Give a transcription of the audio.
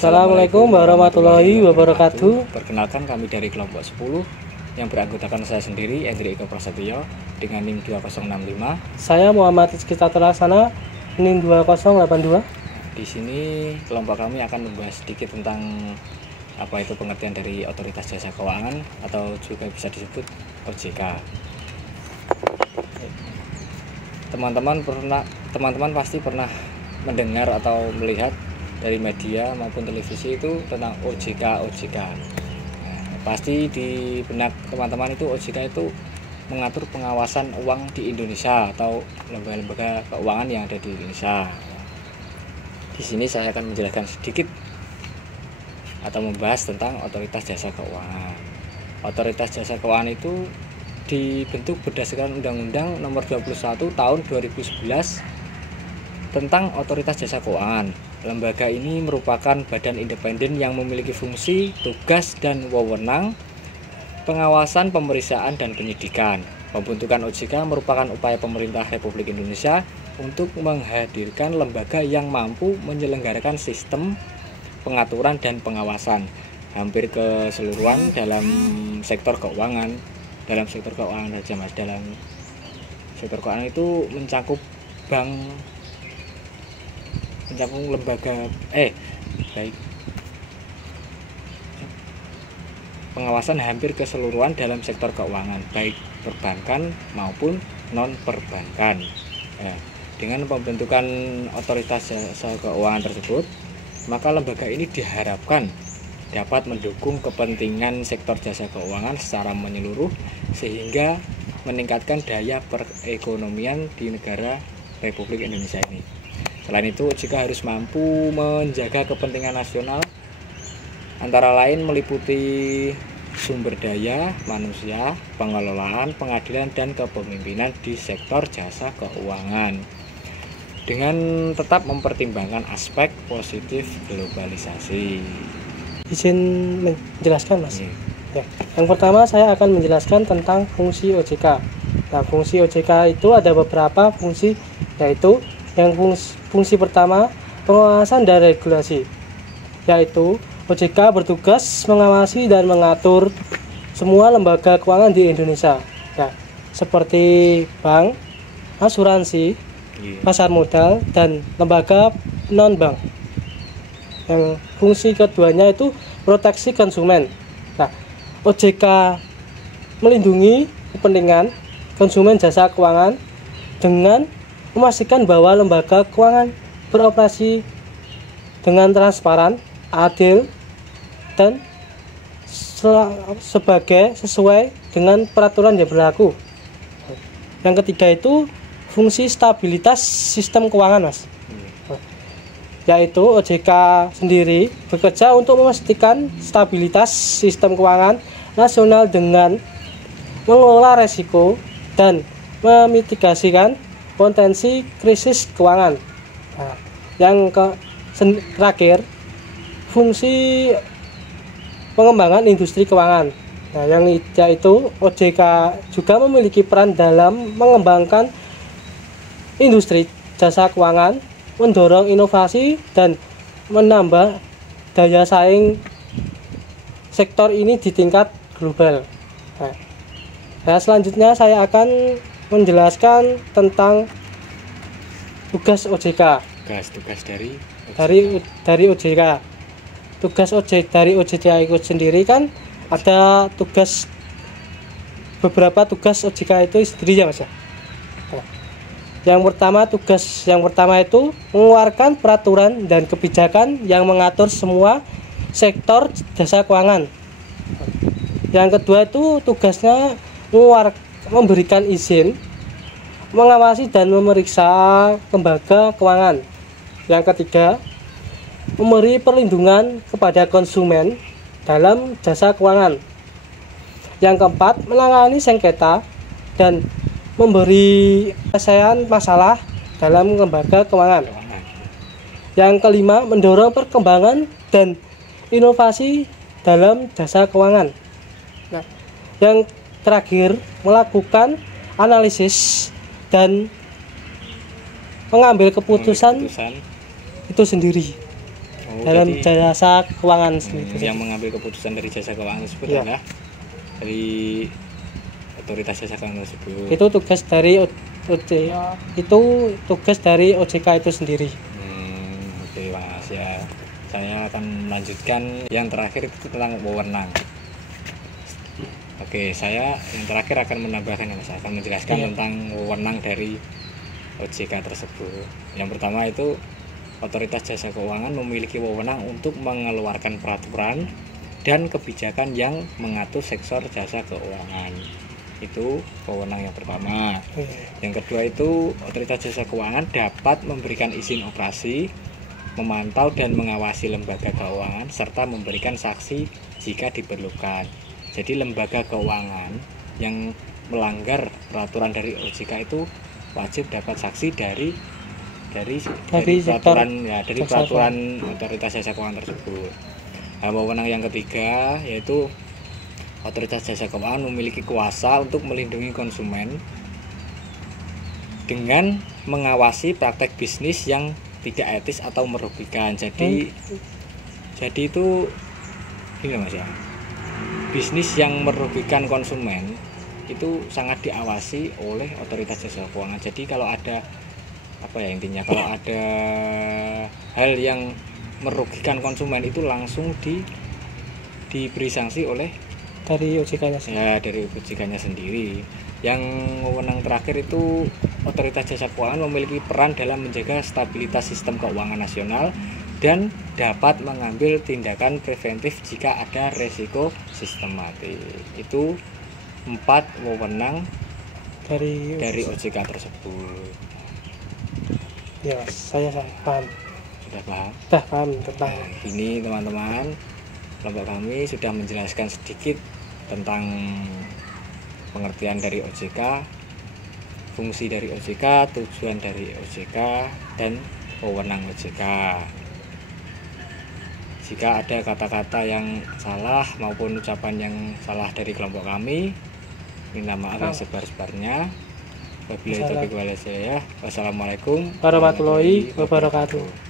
Assalamualaikum warahmatullahi wabarakatuh. Perkenalkan, kami dari kelompok 10 yang beranggotakan saya sendiri, Endri Eko Prasetyo, dengan NIM 2065. Saya Muhammad Rizky Taterlaksana, NIM 2082. Di sini kelompok kami akan membahas sedikit tentang apa itu pengertian dari Otoritas Jasa Keuangan atau juga bisa disebut OJK. Teman-teman pasti pernah mendengar atau melihat dari media maupun televisi itu tentang OJK. Nah, pasti di benak teman-teman itu OJK itu mengatur pengawasan uang di Indonesia atau lembaga-lembaga keuangan yang ada di Indonesia. Di sini saya akan menjelaskan sedikit atau membahas tentang Otoritas Jasa Keuangan. Otoritas Jasa Keuangan itu dibentuk berdasarkan Undang-Undang Nomor 21 Tahun 2011 tentang Otoritas Jasa Keuangan. Lembaga ini merupakan badan independen yang memiliki fungsi, tugas, dan wewenang pengawasan, pemeriksaan, dan penyidikan. Pembentukan OJK merupakan upaya pemerintah Republik Indonesia untuk menghadirkan lembaga yang mampu menyelenggarakan sistem pengaturan dan pengawasan hampir keseluruhan dalam sektor keuangan. Dalam sektor keuangan saja, Mas. Dalam sektor keuangan itu mencakup lembaga pengawasan hampir keseluruhan dalam sektor keuangan, baik perbankan maupun non perbankan. Dengan pembentukan Otoritas Jasa Keuangan tersebut, maka lembaga ini diharapkan dapat mendukung kepentingan sektor jasa keuangan secara menyeluruh sehingga meningkatkan daya perekonomian di negara Republik Indonesia ini. Selain itu, OJK harus mampu menjaga kepentingan nasional, antara lain meliputi sumber daya manusia, pengelolaan, pengadilan, dan kepemimpinan di sektor jasa keuangan, dengan tetap mempertimbangkan aspek positif globalisasi. Izin menjelaskan, Mas. Ya. Yang pertama saya akan menjelaskan tentang fungsi OJK. Nah, fungsi OJK itu ada beberapa fungsi, yaitu yang fungsi pertama pengawasan dan regulasi, yaitu OJK bertugas mengawasi dan mengatur semua lembaga keuangan di Indonesia, ya, seperti bank, asuransi, pasar modal, dan lembaga non-bank. Yang fungsi keduanya itu proteksi konsumen. Nah, OJK melindungi kepentingan konsumen jasa keuangan dengan memastikan bahwa lembaga keuangan beroperasi dengan transparan, adil, dan sesuai dengan peraturan yang berlaku. Yang ketiga itu fungsi stabilitas sistem keuangan, Mas. Yaitu OJK sendiri bekerja untuk memastikan stabilitas sistem keuangan nasional dengan mengelola resiko dan memitigasikan potensi krisis keuangan. Nah, yang terakhir, fungsi pengembangan industri keuangan. Nah, yaitu OJK juga memiliki peran dalam mengembangkan industri jasa keuangan, mendorong inovasi, dan menambah daya saing sektor ini di tingkat global. Nah, selanjutnya saya akan menjelaskan tentang tugas OJK. Tugas dari OJK. Tugas dari OJK itu sendiri kan ada beberapa tugas OJK itu sendiri, ya, Mas. Tugas yang pertama itu mengeluarkan peraturan dan kebijakan yang mengatur semua sektor jasa keuangan. Yang kedua itu tugasnya memberikan izin, mengawasi dan memeriksa lembaga keuangan. Yang ketiga, memberi perlindungan kepada konsumen dalam jasa keuangan. Yang keempat, menangani sengketa dan memberi penyelesaian masalah dalam lembaga keuangan. Yang kelima, mendorong perkembangan dan inovasi dalam jasa keuangan. Nah, yang terakhir, melakukan analisis dan mengambil keputusan itu sendiri. Oh, dalam jadi jasa keuangan gitu. yang mengambil keputusan dari jasa keuangan tersebut Iya. adalah dari otoritas jasa keuangan tersebut. Itu tugas dari tugas dari OJK itu sendiri. Oke Mas, ya saya akan melanjutkan yang terakhir itu tentang wewenang. Oke, saya yang terakhir akan menambahkan ya Mas, akan menjelaskan Iya. tentang wewenang dari OJK tersebut. Yang pertama itu otoritas jasa keuangan memiliki wewenang untuk mengeluarkan peraturan dan kebijakan yang mengatur sektor jasa keuangan. Itu wewenang yang pertama. Yang kedua itu otoritas jasa keuangan dapat memberikan izin operasi, memantau dan mengawasi lembaga keuangan serta memberikan saksi jika diperlukan. Jadi lembaga keuangan yang melanggar peraturan dari OJK itu wajib dapat saksi dari peraturan ya, dari peraturan otoritas jasa keuangan tersebut. Nah, wewenang yang ketiga yaitu otoritas jasa keuangan memiliki kuasa untuk melindungi konsumen dengan mengawasi praktek bisnis yang tidak etis atau merugikan. Jadi itu ini Mas ya. Bisnis yang merugikan konsumen itu sangat diawasi oleh otoritas jasa keuangan. Jadi kalau ada intinya kalau ada hal yang merugikan konsumen itu langsung diberi sanksi oleh dari OJK-nya ya, dari OJK-nya sendiri. Yang wewenang terakhir itu otoritas jasa keuangan memiliki peran dalam menjaga stabilitas sistem keuangan nasional dan dapat mengambil tindakan preventif jika ada resiko sistematik. Itu 4 wewenang dari OJK tersebut. Ya, saya paham. Sudah paham? Sudah paham tentang. Ini teman-teman, kelompok kami sudah menjelaskan sedikit tentang pengertian dari OJK, fungsi dari OJK, tujuan dari OJK, dan wewenang OJK. Jika ada kata-kata yang salah maupun ucapan yang salah dari kelompok kami, minta maaf yang sebar-sebarnya. Wabillahi taufiq wal hidayah. Wassalamualaikum warahmatullahi wabarakatuh.